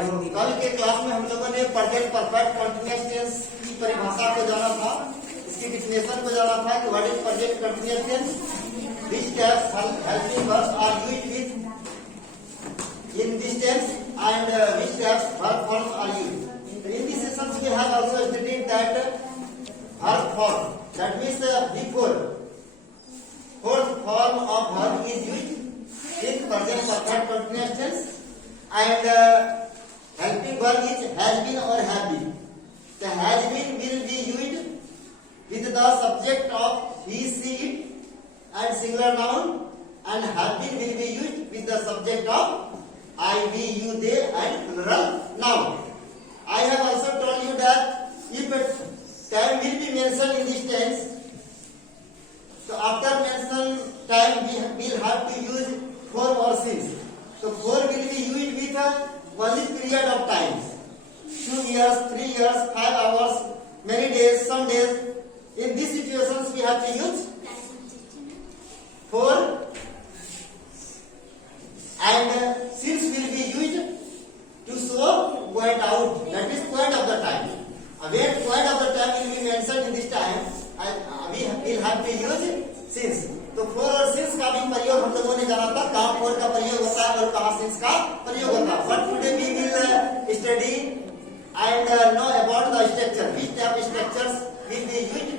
कल के क्लास में हम लोगों ने प्रेजेंट परफेक्ट कंटीन्यूअस टेंस की परिभाषा को जाना था, इसकी डिफिनेशन को जाना था कि what is present continuous tense, which types helping verbs are used with in this tense and which types verb forms are used. In these sessions we have also studied that verb form, that means the fourth form of verb is used in present perfect continuous tense and helping verb is has been or have been. The has been will be used with the subject of he, she, it and singular noun, and have been will be used with the subject of I, we, you, they and plural noun. I have also told you that if a time will be mentioned in this tense, so after mention time we will have to use for or since. So for will be used with only period of times, 2 years, 3 years, 5 hours, many days, some days. In these situations we have to use for, and since will be used to show point out, that is point of the time. When point of the time will be mentioned in this time, we will have to use since. तो for और since का भी प्रयोग हम लोगों ने जाना था, कहाँ for का प्रयोग होता है और कहाँ since का प्रयोग होता है. But today we will study and know about the structure. Which type of structures will be used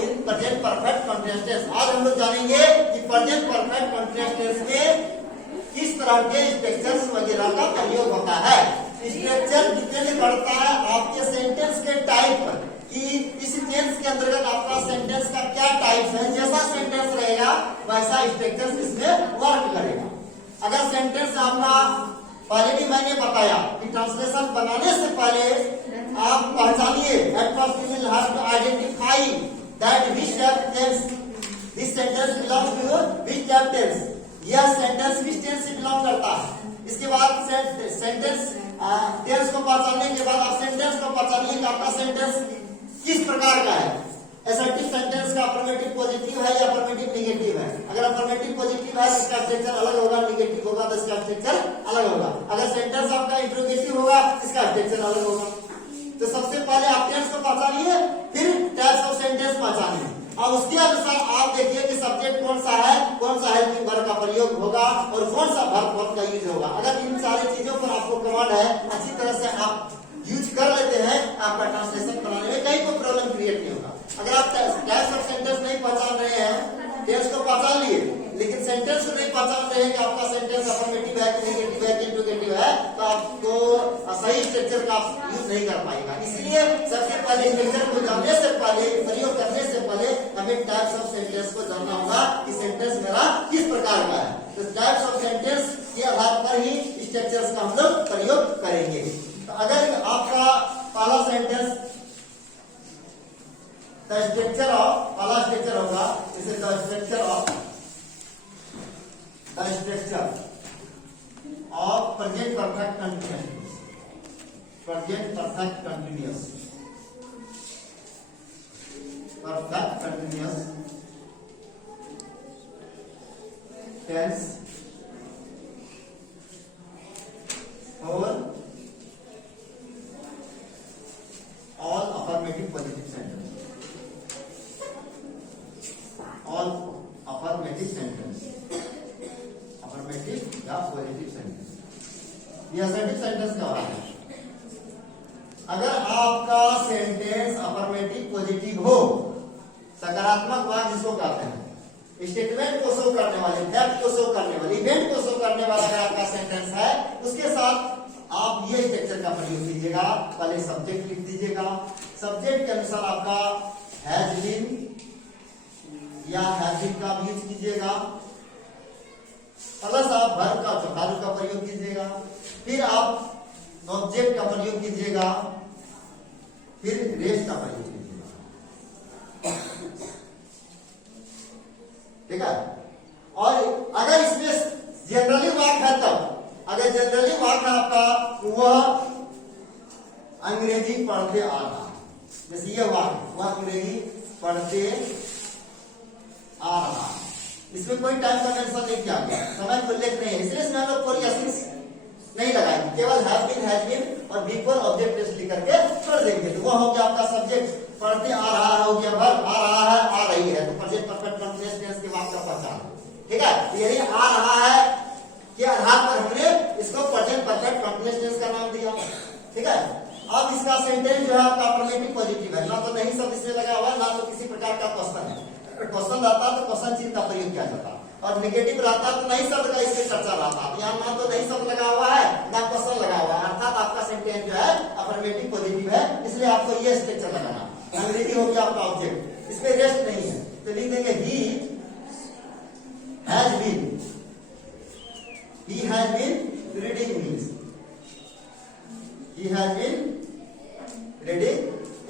in present perfect continuous tense. आज हम लोग जानेंगे कि present perfect continuous tense में किस तरह के स्ट्रक्चर्स वगैरह का प्रयोग होता है. स्ट्रक्चर डिपेंड करता है आपके सेंटेंस के टाइप पर, कि इस टेंस के अंतर्गत आपका सेंटेंस का क्या टाइप है. जैसा सेंटेंस रहेगा वैसा स्ट्रक्चर इसमें वर्क करेगा. अगर सेंटेंस आपका पहले भी मैंने बताया कि ट्रांसलेशन बनाने से पहले आप पहचानिए, at first you will have to identify that which type tense this sentence belongs to which type tense. यह सेंटेंस किस टेंस से बिलोंग करता है. इसके बाद सेंटेंस टेंस को पहचानने के बाद आप सेंटेंस को पहचानिए कि आपका सेंटेंस किस प्रकार का है. असर्टिव सेंटेंस का अफर्मेटिव पॉजिटिव है या अफर्मेटिव नेगेटिव है. अगर अफर्मेटिव पॉजिटिव है तो इसका स्ट्रक्चर अलग होगा, नेगेटिव होगा तो इसका स्ट्रक्चर अलग होगा. अगर सेंटेंस आपका इंट्रोगेटिव होगा इसका स्ट्रक्चर अलग होगा. तो सबसे पहले आप टेंस को पहचानिए, फिर टाइप्स ऑफ सेंटेंस पहचानिए. अब उसके अनुसार आप देखिए कि सब्जेक्ट कौन सा है, कौन सा हेल्पिंग वर्ब का प्रयोग होगा और कौन सा वर्ब फॉर्म का यूज होगा. अगर इन सारी चीजों पर आपको कमांड है, अच्छी तरह से आप यूज कर लेते हैं, आपका ट्रांसलेशन बनाने में कहीं कोई प्रॉब्लम क्रिएट नहीं होगा. अगर आप टाइप्स ऑफ सेंटेंस नहीं पहचान रहे हैं, टेंस को पहचान लिए लेकिन सेंटेंस को नहीं पहचान रहे हैं कि आपका सेंटेंस अफर्मेटिव है कि नेगेटिव है कि इंट्रोगेटिव है, तो आपको सही स्ट्रक्चर का यूज नहीं कर पाएगा. इसलिए सबसे पहले स्ट्रक्चर को जानने से पहले, प्रयोग करने से पहले हमें टाइप्स ऑफ सेंटेंस को जानना होगा कि सेंटेंस मेरा किस प्रकार का है. तो टाइप्स ऑफ सेंटेंस के आधार पर ही स्ट्रक्चर्स का हम लोग प्रयोग करेंगे. तो अगर आपका पहला सेंटेंस द स्ट्रक्चर ऑफ, पहला स्ट्रक्चर होगा इसे the structure of present perfect continuous, present perfect continuous, perfect continuous tense for all affirmative positive sentence, all affirmative sentence, affirmative या पॉजिटिव सेंटेंस. ये असर्टिव सेंटेंस क्या होता है? अगर आपका सेंटेंस अफर्मेटिव पॉजिटिव हो, सकारात्मक वाक्य जिसको कहते हैं, स्टेटमेंट को शो करने वाले, फैक्ट को शो करने वाले, इवेंट को शो करने वाला अगर आपका सेंटेंस है, उसके साथ आप ये स्ट्रक्चर का प्रयोग कीजिएगा. पहले सब्जेक्ट लिख दीजिएगा, सब्जेक्ट के अनुसार आपका हैज बीन या हैज बीन का भी यूज कीजिएगा, प्लस आप वर्ब का चौथारू का प्रयोग कीजिएगा, फिर आप ऑब्जेक्ट का प्रयोग कीजिएगा, फिर रेस्ट का प्रयोग कीजिएगा. ठीक है. और अगर इसमें जनरली वाक्य है, तब अगर जनरली वाक्य है आपका वह अंग्रेजी पढ़ते आ रहा है, जैसे ये वाक्य वह अंग्रेजी पढ़ते आ रहा है, इसमें कोई टाइम का मेंशन नहीं किया गया, समय को उल्लेख नहीं है, इसलिए इसमें हम लोग कोई नहीं लगाएंगे, केवल हैव बीन हैज बीन और बी फॉर ऑब्जेक्ट टेस्ट लिख करके कर देंगे। तो वो हो गया आपका सब्जेक्ट पढ़ते आ रहा है, हो गया वर्ब आ रहा है, आ रही है, तो प्रेजेंट परफेक्ट कंटीन्यूअस टेंस के बाद का पहचान। ठीक है, यही आ रहा है के आधार पर हमने इसको प्रेजेंट परफेक्ट कंटीन्यूअस टेंस का नाम दिया। ठीक है, अब इसका सेंटेंस जो है आपका अफर्मेटिव पॉजिटिव है, ना तो नहीं शब्द इसमें लगा हुआ है, ना तो किसी प्रकार का क्वेश्चन है। क्वेश्चन रहता तो क्वेश्चन चिन्ह का प्रयोग किया जाता, और नेगेटिव रहता तो नहीं शब्द का इसमें चर्चा रहता। यहाँ ना तो नहीं शब्द लगा हुआ है, ना क्वेश्चन लगा हुआ है, अर्थात आपका सेंटेंस जो है अफर्मेटिव पॉजिटिव है, इसलिए आपको ये स्ट्रक्चर लगाना। अंग्रेजी हो गया आपका ऑब्जेक्ट, इसमें रेस्ट नहीं है, तो लिख देंगे he has been reading English, he has been reading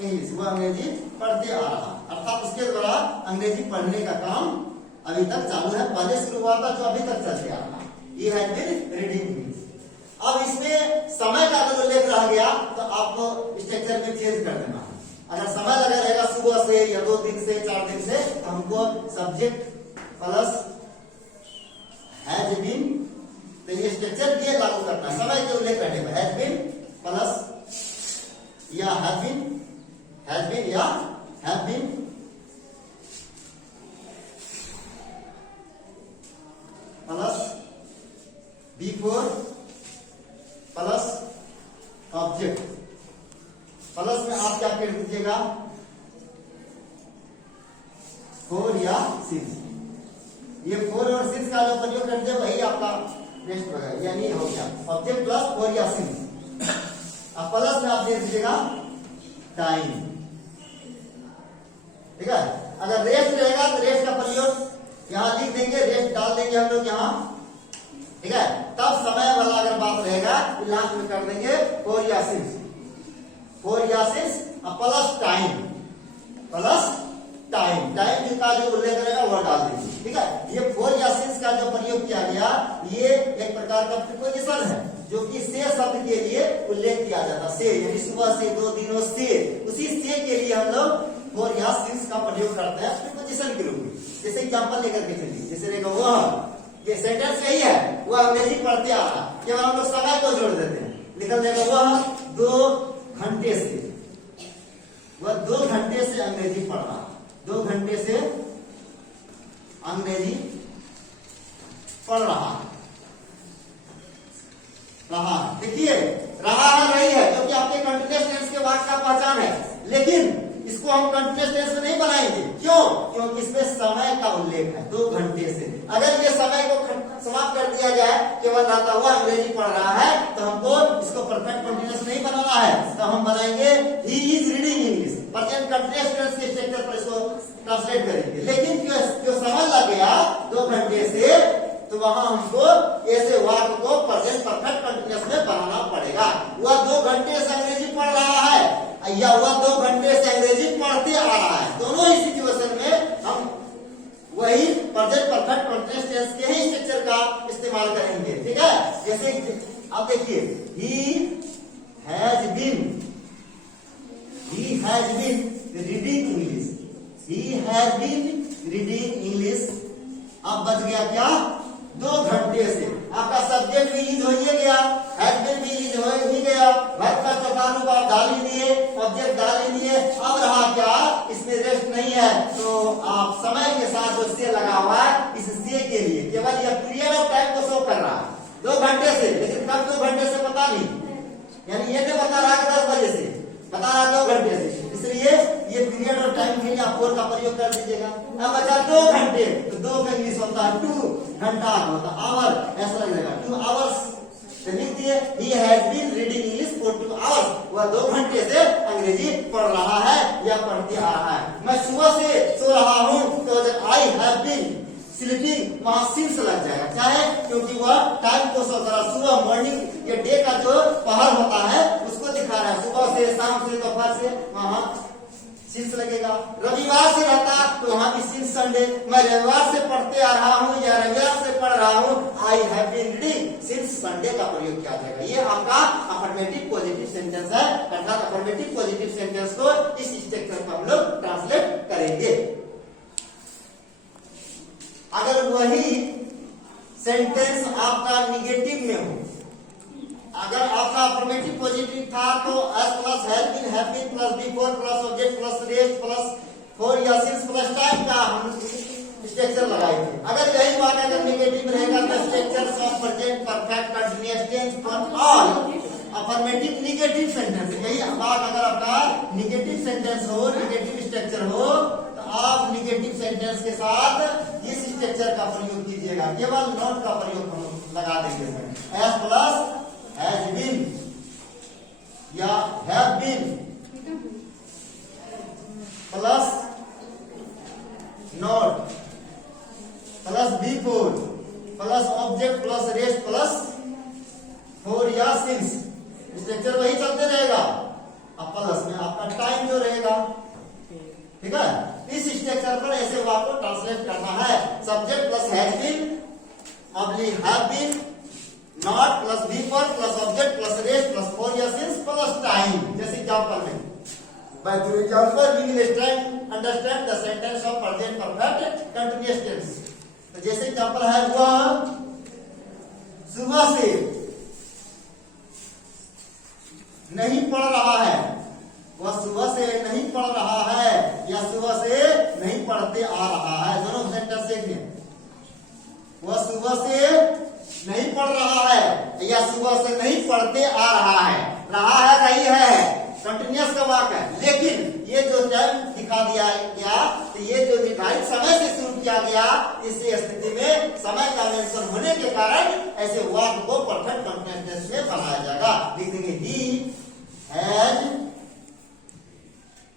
English, वो अंग्रेजी पढ़ते आ रहा, अर्थात उसके द्वारा अंग्रेजी पढ़ने का काम अभी तक चालू है, पहले शुरू हुआ था जो अभी तक चलते आ रहा। he has been reading English। अब इसमें समय का अगर उल्लेख रह गया तो आपको स्ट्रक्चर में चेंज कर देना है। अगर समय लगा रहेगा सुबह से या 2 दिन से 4 दिन से, तो हमको सब्जेक्ट प्लस हैज बीन, तो ये स्ट्रक्चर ये लागू करना है। समय के उल्लेख रहने पर हैज बीन प्लस या हैव बीन या have been plus V four plus object, plus में आप क्या कर दीजिएगा, फोर या सिंस। ये 4 और 6 का जो प्रयोग करते हैं वही आपका नेक्स्ट होगा, यानी हो गया ऑब्जेक्ट प्लस 4 या सिंस। अब प्लस में आप दे दीजिएगा टाइम। ठीक है, अगर रेस्ट रहेगा तो रेस्ट का प्रयोग यहां लिख देंगे, रेस्ट डाल देंगे हम लोग यहां। ठीक है, तब समय वाला अगर बात रहेगा लास्ट में कर देंगे 4 या 6, 4 या 6 प्लस टाइम, टाइम का जो उल्लेख रहेगा वह डाल देंगे। ठीक है, ये 4 या 6 का जो प्रयोग किया गया ये एक प्रकार का प्रीपोजिशन है, जो कि से शब्द के लिए उल्लेख किया जाता, से यानी सुबह से 2 दिनों से, उसी से के लिए हम लोग 4 या 6 का प्रयोग करते हैं प्रीपोजिशन के रूप में। जैसे एग्जांपल लेकर के चलिए, जैसे रहेगा वह, ये सेंटेंस यही है, वह अंग्रेजी पढ़ते आ रहा, केवल हम लोग समय को जोड़ देते हैं, निकल जाएगा वह 2 घंटे से, वह 2 घंटे से अंग्रेजी पढ़ रहा, 2 घंटे से अंग्रेजी पढ़ रहा। देखिए रहा है रही है, क्योंकि आपके कंटीन्यूअस टेंस के वाक्य का पहचान है, लेकिन इसको हम कंटीन्यूअस टेंस में नहीं बनाएंगे। क्यों? क्योंकि इसमें समय का उल्लेख है 2 घंटे से। अगर ये समय को समाप्त कर दिया जाए, केवल रहता हुआ अंग्रेजी पढ़ रहा है, तो हमको इसको परफेक्ट कंटीन्यूअस नहीं बनाना है, तो हम बनाएंगे he is reading English, present continuous tense के स्ट्रक्चर पर इसको ट्रांसलेट करेंगे। लेकिन जो समय लग गया 2 घंटे से, तो वहां हमको ऐसे वाक्य को प्रेजेंट परफेक्ट कंटीन्यूअस में बनाना पड़ेगा। वह 2 घंटे से अंग्रेजी पढ़ रहा है या वह 2 घंटे से अंग्रेजी पढ़ते आ रहा है, दोनों ही सिचुएशन में हम वही प्रेजेंट परफेक्ट कंटीन्यूअस टेंस के ही स्ट्रक्चर का इस्तेमाल करेंगे। ठीक है, जैसे अब देखिए he has been reading English, he has been reading English. अब बच गया क्या, 2 घंटे से। आपका सब्जेक्ट भी यूज हो ही गया, हैज बीन भी यूज हो ही गया, वर्ब का चौथानुक आप डाल ही दिए, ऑब्जेक्ट डाल ही दिए। अब रहा क्या, इसमें रेस्ट नहीं है, तो आप समय के साथ जो से लगा हुआ है, इस से के लिए केवल यह पीरियड ऑफ टाइम को शो कर रहा है 2 घंटे से, लेकिन कब 2 घंटे से पता नहीं, यानी ये नहीं बता रहा है 10 बजे से, बता रहा है 2 घंटे से, इसलिए ये पीरियड ऑफ टाइम के लिए आप 4 का प्रयोग कर दीजिएगा। अब बचा 2 घंटे, तो 2 का इंग्लिश होता है 2, घंटा होता है आवर, ऐसा लगेगा 2 आवर्स। तो लिख दिए he has been reading English for 2 hours, वह 2 घंटे से अंग्रेजी पढ़ रहा है या पढ़ते आ रहा है। मैं सुबह से सो रहा हूँ, तो आई हैव बीन स्लीपिंग, वहां सिंस लग जाएगा, क्या है, क्योंकि वह टाइम को शो कर रहा, सुबह मॉर्निंग या डे का जो पहर होता है उसको दिखा रहा है, सुबह से शाम से दोपहर से, वहां सिंस लगेगा। रविवार से रहता तो वहां भी सिंस संडे, मैं रविवार से पढ़ते आ रहा हूँ या रविवार से पढ़ रहा हूँ, I have been reading since Sunday का प्रयोग किया जाएगा। ये आपका अफर्मेटिव पॉजिटिव सेंटेंस है, अर्थात अफर्मेटिव पॉजिटिव सेंटेंस को इस स्ट्रक्चर पर हम लोग ट्रांसलेट करेंगे। अगर वही सेंटेंस आपका निगेटिव में हो, अगर आपका आपका अफर्मेटिव पॉजिटिव था तो S plus have been plus V four plus object plus rest plus for या सिंस प्लस टाइम का हम स्ट्रक्चर लगाए थे। अगर यही बात अगर नेगेटिव रहेगा तो structure of present perfect continuous tense for all affirmative negative sentence. यही बात अगर आपका नेगेटिव सेंटेंस हो, नेगेटिव स्ट्रक्चर हो, तो आप नेगेटिव सेंटेंस के साथ इस स्ट्रक्चर का प्रयोग कीजिएगा, केवल नॉट का प्रयोग हम लगा देंगे। एस प्लस हैज बीन या have been plus not plus V four plus object plus rest plus for या सिंस, स्ट्रक्चर वही चलते रहेगा। अब प्लस में आपका टाइम जो रहेगा, ठीक है। इस स्ट्रक्चर पर ऐसे वाक्य को ट्रांसलेट करना है। Subject plus has been oblique have been, not plus V four plus object plus rest plus for या सिंस प्लस टाइम। जैसे एग्जांपल में, by the example we will understand the sentence of present perfect continuous tense. तो जैसे example है, वह सुबह से नहीं पढ़ रहा है, वह सुबह से नहीं पढ़ रहा है या सुबह से नहीं पढ़ते आ रहा है, दोनों सेंटेंस एक हैं। वह सुबह से नहीं पढ़ रहा है या सुबह से नहीं पढ़ते आ रहा है। रहा है रही है कंटिन्यूअस का वाक्य है, लेकिन ये जो टाइम दिखा दिया गया, तो ये जो निर्धारित समय से शुरू किया गया, इस स्थिति में समय का मेंशन होने के कारण ऐसे वाक्य को परफेक्ट कंटीन्यूअस में बनाया जाएगा। लिख देंगे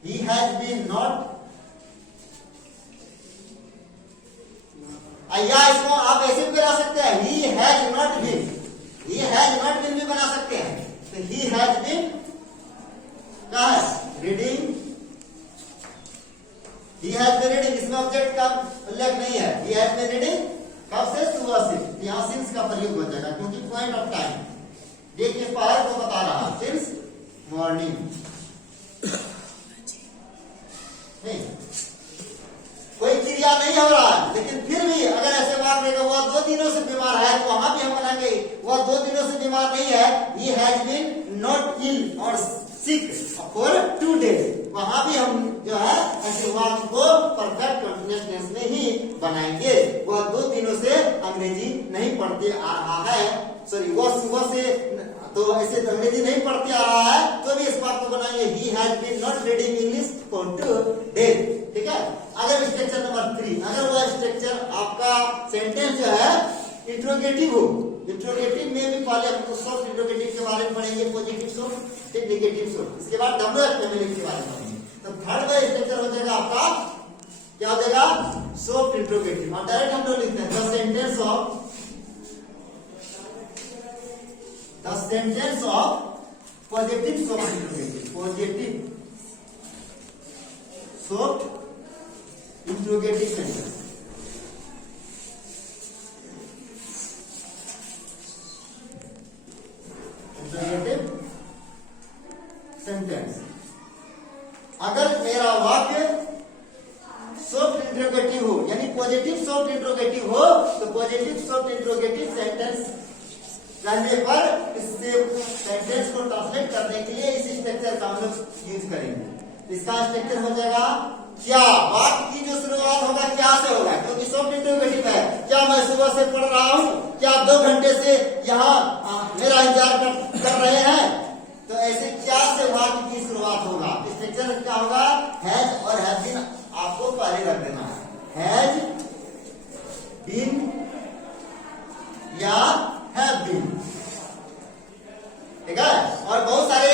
he has been not, या इसको आप ऐसे भी बना सकते हैं, he has not been, he has not been भी बना सकते हैं। तो he has been क्या है, reading, he has been reading, इसमें ऑब्जेक्ट का उल्लेख नहीं है। he has been reading कब से, सुबह से, यहाँ सिंस का प्रयोग हो जाएगा, क्योंकि पॉइंट ऑफ टाइम देखिए पहर को बता रहा, सिंस मॉर्निंग। नहीं, कोई क्रिया नहीं हो रहा है, लेकिन फिर भी अगर ऐसे बात रहेगा, वह 2 दिनों से बीमार है, तो वहां भी हम बनाएंगे वह 2 दिनों से बीमार नहीं है। he has been not ill or sick for 2 days, वहां भी हम जो है ऐसे वाक्य को परफेक्ट कंटीन्यूअस टेंस में ही बनाएंगे। वह 2 दिनों से अंग्रेजी नहीं पढ़ते आ रहा है, सॉरी वह सुबह से, तो ऐसे अंग्रेजी नहीं पढ़ते आ रहा है, तो भी इस बात को बनाएंगे he has been not reading English for 2 days, ठीक है। अगर स्ट्रक्चर नंबर 3, अगर वह स्ट्रक्चर आपका सेंटेंस जो है इंट्रोगेटिव हो, इंट्रोगेटिव में भी पहले हम सॉफ्ट इंट्रोगेटिव के बारे में पढ़ेंगे, पॉजिटिव सॉफ्ट फिर नेगेटिव सॉफ्ट, इसके बाद WH के बारे में पढ़ेंगे। तो थर्ड में स्ट्रक्चर हो जाएगा आपका, क्या हो जाएगा, सॉफ्ट इंट्रोगेटिव। और डायरेक्ट हम लोग लिखते हैं the sentence of positive soft interrogative, positive soft interrogative sentence. Interrogative sentence, अगर मेरा वाक्य सॉफ्ट इंट्रोगेटिव हो, यानी पॉजिटिव सॉफ्ट इंट्रोगेटिव हो, तो पॉजिटिव सॉफ्ट इंट्रोगेटिव सेंटेंस करने पर इससे सेंटेंस को ट्रांसलेट करने के लिए इस स्ट्रक्चर का हम लोग यूज करेंगे। इसका स्ट्रक्चर हो जाएगा क्या, वाक्य की जो शुरुआत होगा क्या से होगा, क्योंकि सॉफ्ट इंट्रोगेटिव है। क्या मैं सुबह से पढ़ रहा हूँ, क्या 2 घंटे से यहाँ मेरा इंतजार कर रहे हैं, तो ऐसे क्या से वाक्य की शुरुआत होगा। स्ट्रक्चर क्या होगा, हैज और हैव बीन आपको पहले रख देना है, हैज बीन या हैव बीन, ठीक है। और बहुत सारे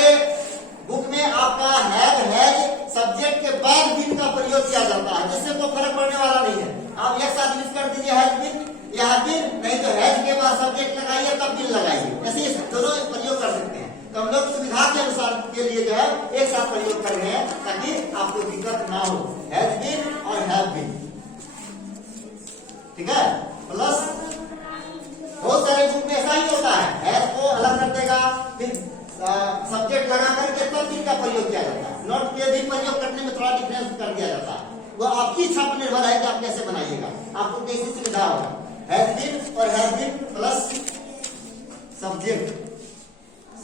बुक में आपका हैज सब्जेक्ट के बाद बीन का प्रयोग किया जाता है, जिससे कोई फर्क पड़ने वाला नहीं है। आप एक साथ यूज कर दीजिए हैज बीन या हैव बीन, नहीं तो हैज के बाद सब्जेक्ट लगाइए तब बीन लगाइए, ऐसे दोनों प्रयोग कर सकते हैं। तो हम लोग सुविधा के अनुसार के लिए जो है एक साथ प्रयोग कर रहे हैं, ताकि आपको दिक्कत ना हो, हैज बीन और हैव बीन, ठीक है। प्लस बहुत सारे बुक में ऐसा ही होता है, हैज को अलग कर देगा, फिर सब्जेक्ट लगा करके तब बीन का प्रयोग किया जाता है। नॉट के भी प्रयोग करने में थोड़ा डिफरेंस कर दिया जाता है, वो आपकी इच्छा पर निर्भर है कि आप कैसे बनाइएगा, आपको कैसी सुविधा होगा। हैज बीन और have been plus subject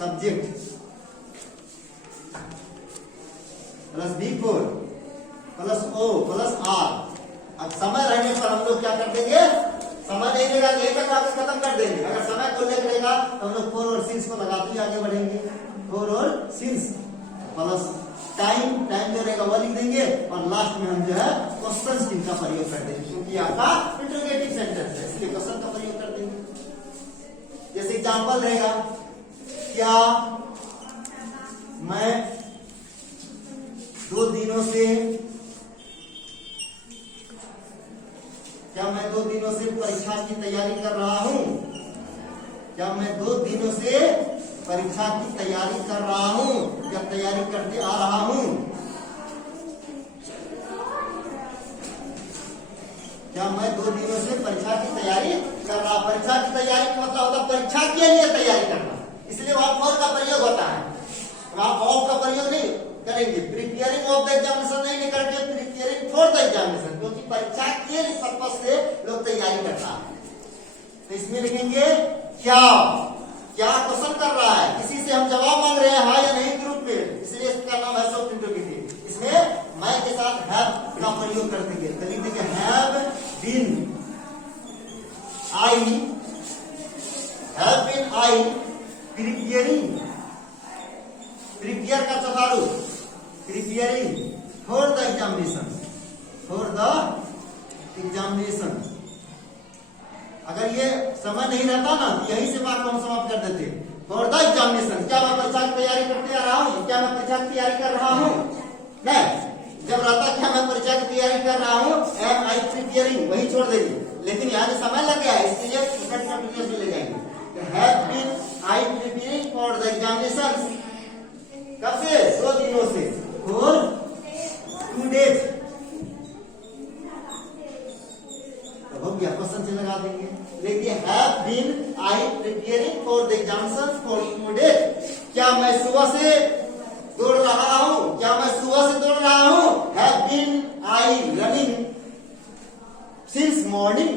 subject plus B4 plus O plus R। अब समय रहने पर हम लोग क्या कर देंगे, समय नहीं रहेगा यही तक वापस खत्म कर देंगे। अगर समय को लेकर रहेगा तो हम लोग 4 और सिंस को लगाते ही आगे बढ़ेंगे। 4 और सिंस प्लस टाइम, टाइम जो रहेगा वो लिख देंगे और लास्ट में हम जो है क्वेश्चन चिन्ह का प्रयोग कर देंगे, क्योंकि आपका इंटरोगेटिव सेंटेंस है इसलिए क्वेश्चन का प्रयोग कर देंगे। जैसे एग्जांपल रहेगा, क्या मैं 2 दिनों से परीक्षा की तैयारी कर रहा हूं? क्या मैं 2 दिनों से परीक्षा की तैयारी कर रहा हूं या तैयारी करते आ रहा हूं? क्या मैं 2 दिनों से परीक्षा की तैयारी कर रहा? परीक्षा की तैयारी का मतलब होता है परीक्षा के लिए तैयारी करना, इसलिए वहां फॉर का प्रयोग होता है, वहां ऑफ का प्रयोग नहीं करेंगे। प्रिपेयरिंग ऑफ द एग्जामिनेशन नहीं करके प्रिपेयरिंग फॉर द एग्जामिनेशन, क्योंकि परीक्षा के पर्पस से लोग तैयारी करता है। तो इसमें लिखेंगे क्या, क्या क्वेश्चन कर रहा है, किसी से हम जवाब मांग रहे हैं हाँ या नहीं ग्रुप में, इसलिए इसका नाम है सॉफ्ट इंटरोगेटिव। इसमें मैं के साथ हैव का प्रयोग कर देंगे, तो लिख देंगे have been I preparing, prepare का चौथा रूप preparing for the examination, for the examination. अगर ये समय नहीं रहता ना तो यही से बात को हम समाप्त कर देते। फॉर द एग्जामिनेशन, क्या मैं परीक्षा की तैयारी करते आ रहा हूँ, क्या मैं परीक्षा की तैयारी कर रहा हूँ? नहीं, जब रहता क्या मैं परीक्षा की तैयारी कर रहा हूँ, एम आई प्रिपेयरिंग, वही छोड़ देंगे। लेकिन यहाँ जो समय लग गया है इसलिए ले जाएंगे। Have been I preparing for the examination, कब से? 2 दिनों से, फॉर 2 डेज। तो हो गया, क्वेश्चन से लगा देंगे। देखिए have been I preparing for the examination for 2 days. क्या मैं सुबह से दौड़ रहा हूं? क्या मैं सुबह से दौड़ रहा हूं? Have been I running since morning.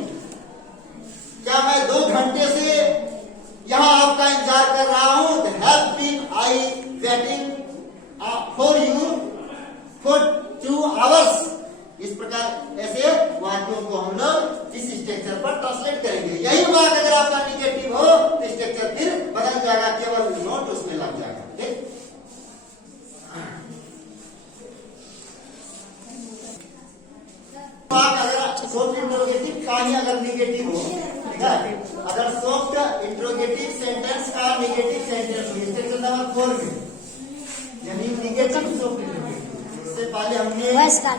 क्या मैं 2 घंटे से यहां आपका इंतजार कर रहा हूं? Have been I waiting for you for 2 hours. इस प्रकार ऐसे वाक्यों को हम लोग इस स्ट्रक्चर पर ट्रांसलेट करेंगे। यही वाक्य अगर आपका निगेटिव हो तो स्ट्रक्चर फिर बदल जाएगा, केवल नोट उसमें लग जाएगा। ठीक, अगर सॉफ्ट इंट्रोगेटिव का ही अगर निगेटिव हो, ठीक है, अगर सॉफ्ट इंट्रोगेटिव सेंटेंस का निगेटिव सेंटेंस हो, स्ट्रक्चर नंबर 4 में, यानी निगेटिव सॉफ्ट इंट्रोगेटिव। इससे पहले हमने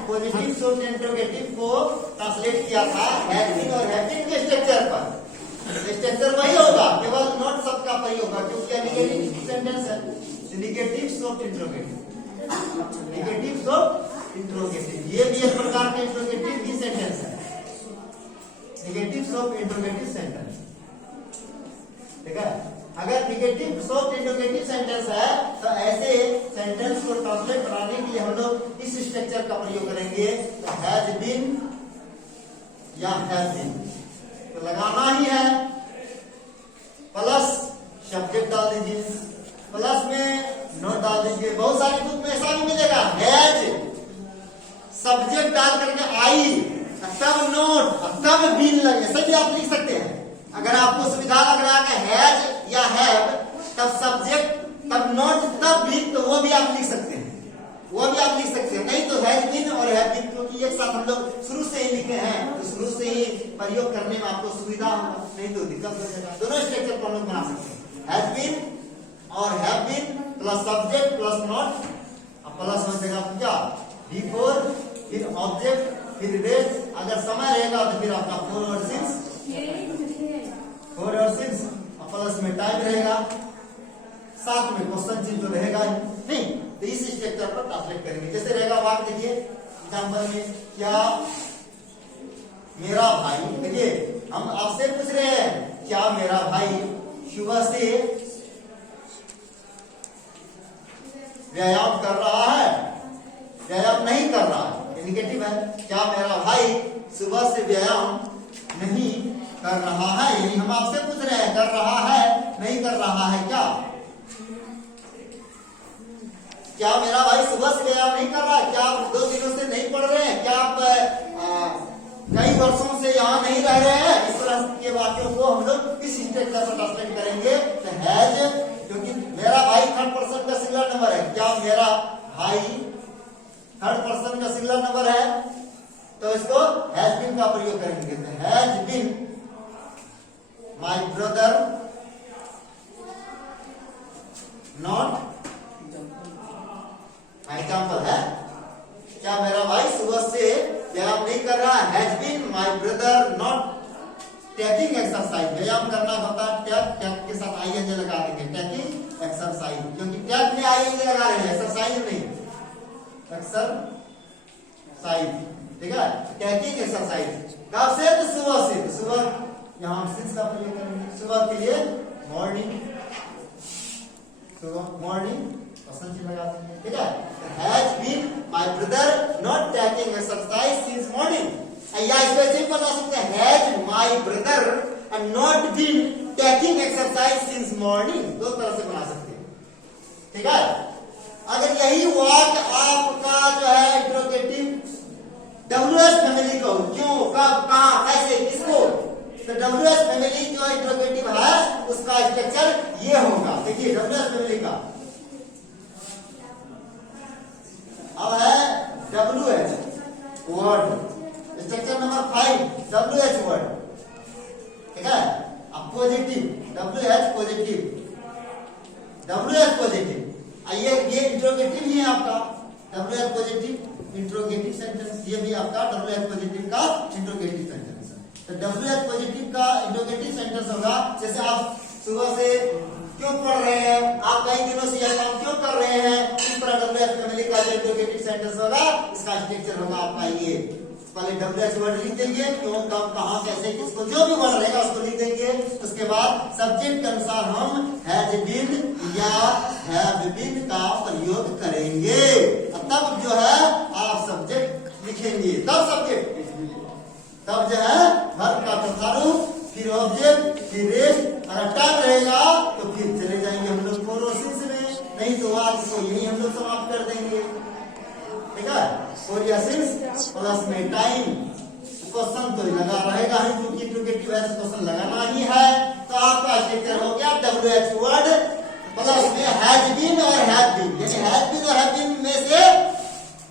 पॉजिटिव सॉफ्ट इंट्रोगेटिव को ट्रांसलेट किया था हैव बीन और हैव बीन के स्ट्रक्चर पर। स्ट्रक्चर वही होगा, केवल नॉट शब्द का प्रयोग होगा, क्योंकि यह निगेटिव सेंटेंस है। Negative soft interrogative, negative soft interrogative, ये भी एक प्रकार के इंट्रोगेटिव ही सेंटेंस है, निगेटिव सॉफ्ट इंट्रोगेटिव सेंटेंस। ठीक है, अगर निगेटिव सॉफ्ट इंट्रोगेटिव सेंटेंस है तो ऐसे सेंटेंस को ट्रांसलेट कराने के लिए हम लोग इस स्ट्रक्चर का प्रयोग करेंगे, हैज बीन या हैज बीन। तो लगाना ही है, प्लस सब्जेक्ट डाल दीजिए, प्लस में नोट डाल दीजिए। बहुत सारी बुक में ऐसा भी मिलेगा, हैज सब्जेक्ट डाल करके आई तब नोट तब बीन लगे, ऐसे भी आप लिख सकते हैं। अगर आपको सुविधा लग रहा है हैज या हैव तब सब्जेक्ट तब नोट तब बीन, तो वो भी आप लिख सकते हैं, वो भी आप लिख सकते हैं। नहीं तो हैज बीन और हैव बीन, क्योंकि एक साथ हम लोग शुरू से ही लिखे हैं तो शुरू से ही प्रयोग करने में आपको सुविधा होगा, नहीं तो दिक्कत हो जाएगा। दोनों स्ट्रक्चर को हम लोग बना सकते हैं, हैज बीन और have been plus subject plus not, plus हो जाएगा क्या बिफोर, फिर ऑब्जेक्ट, फिर रेस्ट। अगर समय रहेगा तो फिर आपका 4 और 6 प्लस में टाइम रहेगा, साथ में क्वेश्चन चिन्ह तो रहेगा ही नहीं। तो इस स्ट्रक्चर पर ट्रांसलेट करेंगे। जैसे रहेगा वाक्य, देखिए एग्जाम्पल में, क्या मेरा भाई, देखिए हम आपसे पूछ रहे हैं क्या मेरा भाई सुबह से व्यायाम कर रहा है? व्यायाम नहीं कर रहा है, निगेटिव है। क्या मेरा भाई सुबह से व्यायाम नहीं कर रहा है, यानी हम आपसे पूछ रहे हैं कर रहा है नहीं कर रहा है क्या? क्या मेरा भाई सुबह से व्यायाम नहीं कर रहा? क्या आप 2 दिनों से नहीं पढ़ रहे हैं? क्या आप कई वर्षों से यहाँ नहीं रह रहे हैं? इस तरह के वाक्यों को हम लोग किस स्ट्रक्चर पर ट्रांसलेट करेंगे? तो हैज, क्योंकि मेरा भाई थर्ड पर्सन का सिंगुलर नंबर है। क्या मेरा भाई थर्ड पर्सन का सिंगुलर नंबर है? तो इसको हैज बीन का प्रयोग करेंगे। तो has been my brother not, example है, क्या मेरा भाई सुबह से व्यायाम नहीं कर रहा? Has been my brother not taking exercise. व्यायाम करना होता है टैक, टैक के साथ आईएनजी लगा देंगे, टेकिंग एक्सरसाइज, क्योंकि टैक में आईएनजी लगा रहे हैं, एक्सरसाइज नहीं, एक्सरसाइज, ठीक है, टेकिंग एक्सरसाइज। कब से? तो सुबह से। तो सुबह यहाँ सिंस का प्रयोग करेंगे, सुबह के लिए मॉर्निंग, सुबह मॉर्निंग पसंद लगा देंगे, ठीक है। Has been my brother not taking exercise since morning, या इसको ऐसे भी बता सकते हैं, has my brother and not been taking exercise since morning. दो तरह से बना सकते हैं, ठीक है। अगर यही वाक्य आपका जो है इंट्रोगेटिव WH फैमिली को, क्यों, कब, कहां, कैसे, किसको, तो WH फैमिली जो इंट्रोगेटिव है उसका स्ट्रक्चर ये होगा। देखिए WH फैमिली का अब है WH word, structure number 5 WH word, ठीक है। अब positive WH positive, WH positive, ये इंट्रोगेटिव ही है आपका WH पॉजिटिव इंट्रोगेटिव सेंटेंस, ये भी आपका WH पॉजिटिव का इंट्रोगेटिव सेंटेंस है। तो WH पॉजिटिव का इंट्रोगेटिव सेंटेंस होगा, जैसे आप सुबह से क्यों पढ़ रहे हैं, आप कई दिनों से यह काम क्यों कर रहे हैं, इस तरह WH फैमिली का जो इंट्रोगेटिव सेंटेंस होगा इसका स्ट्रक्चर होगा आपका ये। पहले WH वर्ड लिख देंगे, क्यों, कब, कहां, कैसे, किसको, जो भी वर्ड रहेगा उसको लिख देंगे। उसके बाद सब्जेक्ट के अनुसार हम हैज बीन या हैव बीन का प्रयोग करेंगे, तब जो है आप सब्जेक्ट लिखेंगे, तब सब्जेक्ट, तब जो है वर्ब का चौथा रूप, फिर ऑब्जेक्ट, फिर रेस्ट। अगर टाइम रहेगा तो फिर चले जाएंगे हम लोग फोरोसिस में, नहीं तो आज को यही हम लोग समाप्त कर देंगे, ठीक है। फोरियासिस प्लस में टाइम, क्वेश्चन तो लगा रहेगा ही, क्योंकि इंट्रोगेटिव है तो क्वेश्चन लगाना ही है। तो आपका स्ट्रक्चर हो गया WH वर्ड प्लस में हैज बीन और हैव बीन, यानी हैज बीन और हैव बीन में से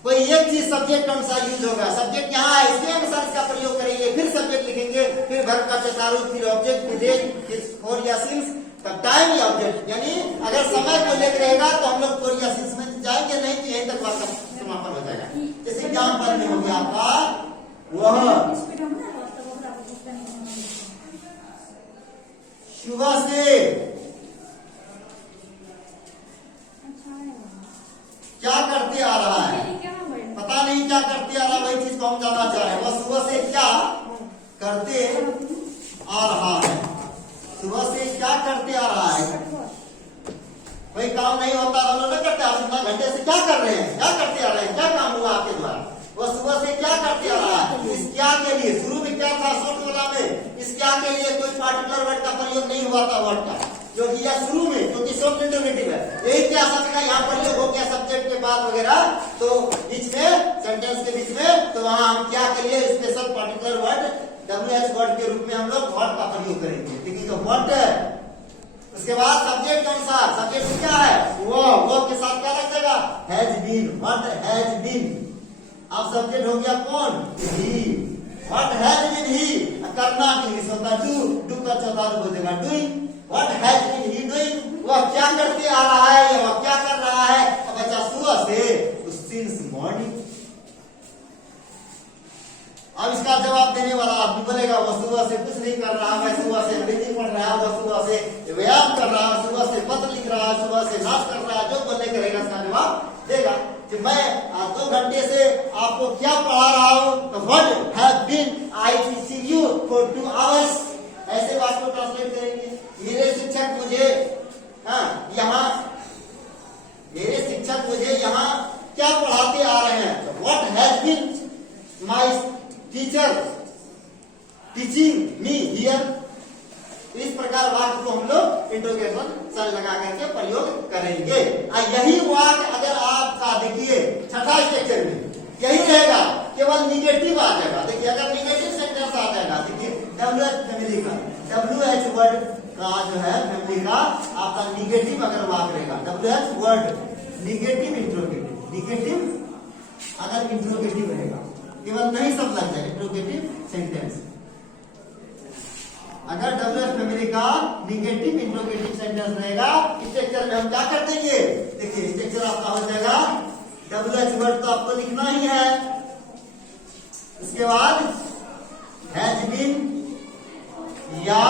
कोई एक चीज सब्जेक्ट अनुसार यूज होगा। सब्जेक्ट यहाँ है, इसके अनुसार इसका प्रयोग करेंगे, फिर सब्जेक्ट लिखेंगे, फिर वर्ब का चौथा रूप, फिर ऑब्जेक्ट, फिर रेस्ट, फिर फोरियासिस, तब टाइम या ऑब्जेक्ट। यानी अगर समय को लेकर रहेगा तो हम लोग फोरियासिस में जाएंगे, नहीं तो यहीं तक बात का समापन हो जाएगा। जैसे एग्जाम्पल में हो गया आपका वह सुबह से क्या करते आ रहा है, पता नहीं क्या करते आ रहा है, वही चीज को हम जानना चाह रहे हैं। वह सुबह से क्या करते आ रहा है, सुबह से क्या करते आ रहा है, कोई काम नहीं होता हम लोग करते, आप इतना घंटे से क्या कर रहे हैं, क्या करते आ रहे हैं, क्या काम हुआ आपके द्वारा। वह सुबह से क्या करते आ रहा है, इस क्या के लिए, शुरू में क्या था शॉर्ट वाला में, इस क्या के लिए कोई पार्टिकुलर वर्ड का प्रयोग नहीं हुआ था वर्ड का, क्योंकि यह शुरू में, क्योंकि शॉर्ट इंटरवेटिव है, यही क्या शब्द का यहाँ प्रयोग हो गया सब्जेक्ट के बाद वगैरह, तो बीच में सेंटेंस के बीच में, तो वहां हम क्या के लिए special particular word WH word के रूप में हम लोग वर्ड का प्रयोग करेंगे, ठीक है। तो वर्ड है, उसके बाद सब्जेक्ट के अनुसार, सब्जेक्ट क्या है, वो के साथ क्या लग जाएगा, has been, what has been. अब सब्जेक्ट हो गया कौन, he, what has been he, करना इंग्लिश होता डू का चौथा रूप हो जाएगा doing, what has been he doing, वह क्या करते आ रहा है, या वह क्या कर रहा है। अब बच्चा सुबह से, सिंस मॉर्निंग। अब इसका जवाब देने वाला आदमी बोलेगा वो सुबह से कुछ नहीं कर रहा, मैं सुबह से अंग्रेजी पढ़ रहा है, वो सुबह से व्यायाम कर रहा है, सुबह से पत्र लिख रहा है, सुबह से नाच कर रहा है, जो बोलने करेगा इसका जवाब देगा कि मैं 2 घंटे से आपको क्या पढ़ा रहा हूं, तो what have been I teaching you for 2 hours. ऐसे बात को ट्रांसलेट करेंगे, मेरे शिक्षक मुझे यहाँ क्या पढ़ाते आ रहे हैं, तो what has been my teacher teaching me here. इस प्रकार वाक्य को हम लोग इंट्रोगेशन सन लगा करके प्रयोग करेंगे। यही वाक्य अगर आपका देखिए छठा स्ट्रक्चर में यही रहेगा, केवल निगेटिव आ जाएगा। देखिए अगर निगेटिव सेंटेंस आ जाएगा, देखिए WH फैमिली का WH वर्ड का जो है फैमिली का आपका निगेटिव अगर वाक्य रहेगा, WH word negative interrogative, negative अगर इंट्रोगेटिव रहेगा, केवल नहीं सब लग जाए इंट्रोगेटिव सेंटेंस। अगर WH फैमिली का निगेटिव इंट्रोगेटिव सेंटेंस रहेगा, स्ट्रक्चर में हम क्या कर देंगे, देखिए स्ट्रक्चर आपका हो जाएगा WH वर्ड तो आपको लिखना ही है, उसके बाद हैज बीन या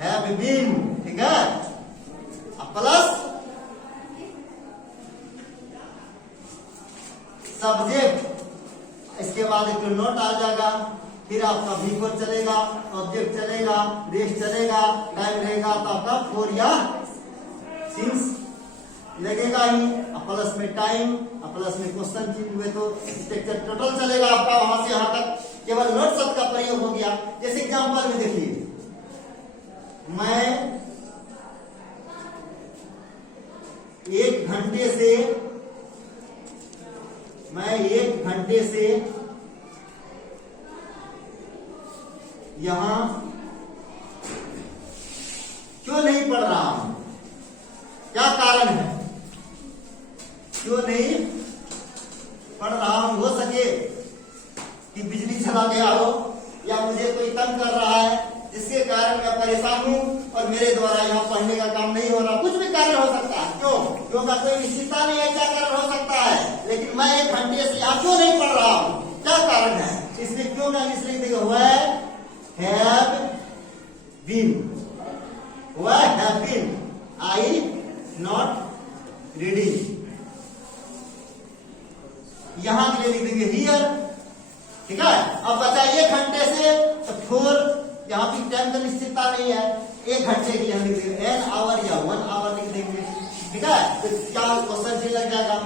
हैव बीन, ठीक है, प्लस सब्जेक्ट, इसके बाद एक नोट आ जाएगा, फिर आपका भी चलेगा, ऑब्जेक्ट चलेगा, रेस्ट चलेगा, टाइम रहेगा तो आपका फोर या सिंस लगेगा ही, प्लस में टाइम, प्लस में क्वेश्चन चिन्ह हुए तो स्ट्रक्चर टोटल चलेगा आपका वहां से यहां तक। केवल नोट शब्द का प्रयोग हो गया। जैसे एग्जांपल में देखिए, मैं 1 घंटे से यहां क्यों नहीं पढ़ रहा हूं, क्या कारण है, क्यों नहीं पढ़ रहा हूं? हो सके कि बिजली चला गया हो या मुझे कोई तंग कर रहा है जिसके कारण मैं परेशान हूं और मेरे द्वारा यहाँ पढ़ने का काम नहीं हो रहा, कुछ भी कारण हो सकता है। क्यों का कोई निश्चितता नहीं है क्या कारण हो सकता है, लेकिन मैं 1 घंटे से यहाँ क्यों नहीं पढ़ रहा हूं, क्या कारण है? इसलिए क्यों का इंग्लिश लिख देगा, have been, I not reading. यहां के लिए लिख देंगे हियर, ठीक है। अब बचा 1 घंटे से तो 4, यहाँ भी टाइम का निश्चितता नहीं है, 1 घंटे के लिए हम लिख देंगे एन आवर या 1 आवर लिख देंगे, ठीक है। तो क्या क्वेश्चन भी लग जाएगा।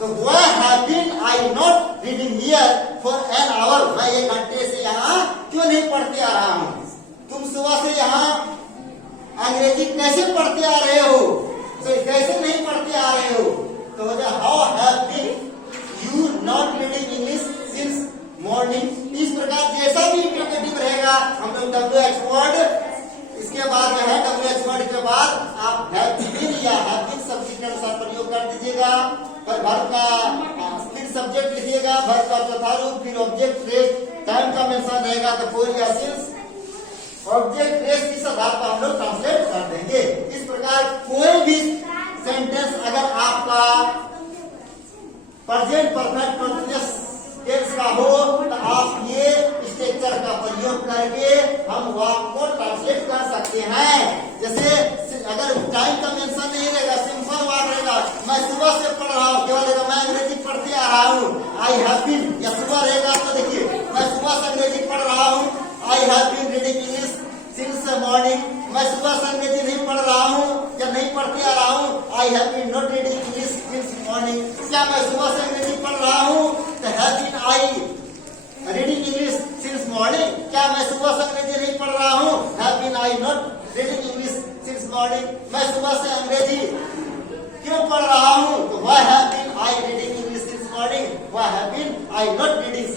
तो why have been I not reading here for an hour, मैं 1 घंटे से यहाँ क्यों नहीं पढ़ते आ रहा हूँ? तुम सुबह से यहाँ अंग्रेजी कैसे पढ़ते आ रहे हो, तो कैसे नहीं पढ़ते आ रहे हो? तो how have been you not reading English since morning. इस प्रकार जैसा भी इंट्रोगेटिव रहेगा हम लोग WH वर्ड, इसके बाद जो है WH वर्ड के बाद आप हैव बीन या हैव बीन सब्जेक्ट का प्रयोग कर दीजिएगा, पर वर्ब का फिर सब्जेक्ट लिखिएगा, वर्ब का चौथा रूप, फिर ऑब्जेक्ट रेस्ट, टाइम का मेंशन रहेगा तो फोर या सिंस, ऑब्जेक्ट रेस्ट इस आधार पर हम लोग ट्रांसलेट कर देंगे। इस प्रकार कोई भी सेंटेंस अगर आपका प्रेजेंट परफेक्ट कंटीन्यूअस टेंस का हो तो आप ये स्ट्रक्चर का प्रयोग करके हम वाक्य को ट्रांसलेट कर सकते हैं। जैसे अगर टाइम का मेंशन नहीं रहेगा, सिंपल वाक्य रहेगा, मैं सुबह से पढ़ रहा हूँ, केवल रहेगा मैं अंग्रेजी पढ़ते आ रहा हूँ, आई हैव बीन, या सुबह रहेगा तो देखिए मैं सुबह से अंग्रेजी पढ़ रहा हूँ, I have been reading English since morning, मैं सुबह से अंग्रेजी नहीं पढ़ रहा हूँ या नहीं पढ़ते आ रहा हूँ, I have been not reading English since morning. क्या मैं सुबह से अंग्रेजी पढ़ रहा हूँ तो have been I reading English since morning. क्या मैं सुबह से अंग्रेजी नहीं पढ़ रहा हूँ, have been I not reading English since morning. मैं सुबह से अंग्रेजी क्यों पढ़ रहा हूँ, तो why have been I reading English since morning, why have been I not reading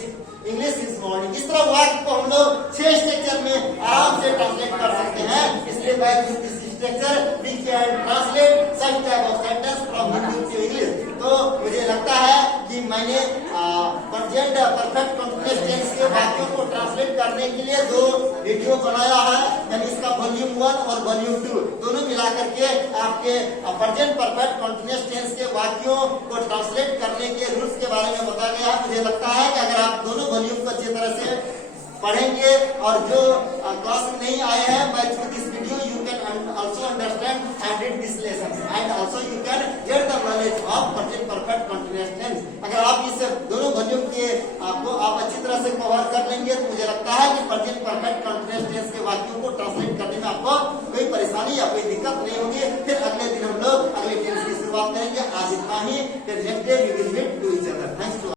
English since morning. इस तरह वाक्य को हम लोग 6 स्ट्रक्चर में आराम से ट्रांसलेट कर सकते हैं। इसलिए by this structure we can translate such type of sentence from Hindi to English. तो मुझे लगता है कि मैंने प्रेजेंट परफेक्ट कंटीन्यूअस टेंस के वाक्यों को ट्रांसलेट करने के लिए 2 वीडियो बनाया है, यानी इसका वॉल्यूम 1 और वॉल्यूम 2 दोनों मिलाकर के आपके प्रेजेंट परफेक्ट कंटीन्यूअस टेंस के वाक्यों को ट्रांसलेट करने के रूल्स के बारे में बताया गया है। मुझे लगता है कि अगर आप दोनों वॉल्यूम को अच्छी तरह से पढ़ेंगे और जो क्लास में नहीं आए हैं, by through this video you can also understand and read this lesson and also you can get the knowledge of present perfect continuous tense। अगर आप इस दोनों वॉल्यूम के आपको आप अच्छी तरह से कवर कर लेंगे तो मुझे लगता है कि प्रेजेंट परफेक्ट कंटीन्यूअस टेंस के वाक्यों को ट्रांसलेट करने में आपको कोई परेशानी या कोई दिक्कत नहीं होगी। फिर अगले दिन हम लोग अगले टेंस की शुरुआत करेंगे। आज इतना ही, फिर next day we will meet to each other. Thanks to